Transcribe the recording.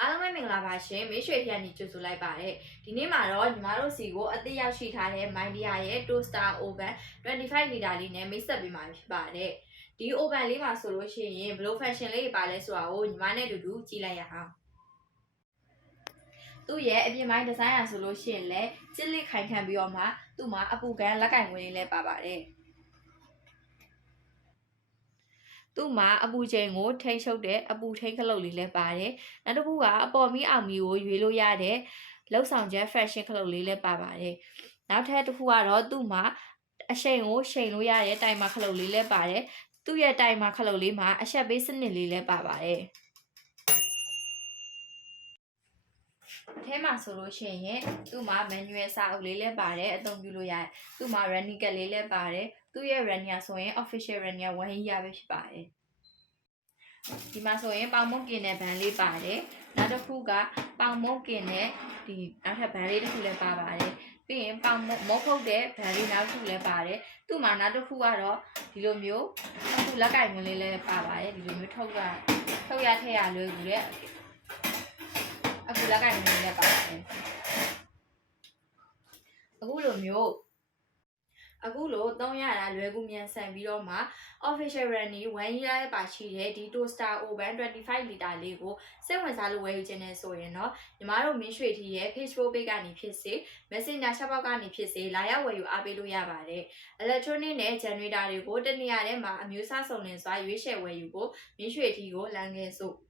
အားလုံးပဲမင်္ဂလာပါရှင်မေးရွှေထရနေကြိုဆိုလိုက်ပါတယ်ဒီနေ့မှာတော့ညီမတို့စီကိုအသစ်ရောက်ရှိထားတဲ့ Mindia ရဲ့ Toaster Oven 25 liter လေးနဲ့မိတ်ဆက်ပေးမှာဖြစ်ပါတယ်ဒီ oven လေးမှာဆိုလို့ရှိရင်ဘယ်လို function လေးပါလဲဆိုတာကိုညီမနဲ့အတူတူကြည့်လိုက်ရအောင်သူ့ရဲ့အပြင်ပိုင်းဒီဇိုင်းရဆိုလို့ရှိရင်လည်းချစ်လစ်ခိုင်ခံပြီးတော့မှသူ့မှာအပူကန်လက်ကင်ဝင်လေးလည်းပါပါတယ်သူ့မှာအပူချိန်ကိုထိန်းချုပ်တဲ့အပူထိန်းခလုတ်လေးလည်းပါတယ်။နောက်တစ်ခုကအပေါ်မီးအောင်မီးကိုရွေလို့ရတဲ့လောက်ဆောင်ချက် fashion ခလုတ်လေးလည်းပါပါတယ်။နောက်ထပ်တစ်ခုကတော့သူ့မှာအရှိန်ကိုရှိန်လို့ရတဲ့တိုင်မာခလုတ်လေးလည်းပါတယ်။သူ့ရဲ့တိုင်မာခလုတ်လေးမှာအချက်ပေးစနစ်လေးလည်းပါပါတယ်။အထဲမှာဆိုလို့ရှိရင်သူ့မှာ manual စာအုပ်လေးလည်းပါတယ်အသုံးပြုလို့ရတယ်။သူ့မှာ running gate လေးလည်းပါတယ်။သူ့ရဲ့ runner ဆိုရင် official runner 1 year ပဲဖြစ်ပါတယ်။ဒီမှာဆိုရင်ပေါင်မုတ်ကင်တဲ့ဘန်လေးပါတယ်နောက်တစ်ခုကပေါင်မုတ်ကင်တဲ့ဒီနောက်ထပ်ဘန်လေးတစ်ခုလည်းပါပါတယ်ပြီးရင်ပေါင်မုတ်ဖုတ်တဲ့ဘန်လေးနောက်တစ်ခုလည်းပါတယ်သူ့မှာနောက်တစ်ခုကတော့ဒီလိုမျိုးအခုလက်ကင်ဝင်လေးလည်းပါပါတယ်ဒီလိုမျိုးထုတ်ရထည့်ရလွယ်ကူတဲ့အခုလက်ကင်ဝင်လေးလည်းပါပါတယ်အခုလိုသုံးရတာလွယ်ကူမြန်ဆန်ပြီးတော့မှ official running 1 year ပါရှိတဲ့ဒီ Toaster Oven 25 liter လေးကိုစိတ်ဝင်စားလို့ဝယ်ယူခြင်းနဲ့ဆိုရင်တော့ညီမတို့မင်းရွှေထီရဲ့ Facebook page ကနေဖြစ်စေ Messenger chat box ကနေဖြစ်စေလာရောက်ဝယ်ယူအားပေးလို့ရပါတယ် electronic နဲ့ generator တွေကိုတနေရာထဲမှာအမျိုးအစားစုံလင်စွာရွေးချယ်ဝယ်ယူဖို့မင်းရွှေထီကိုလမ်းခဲ့စို့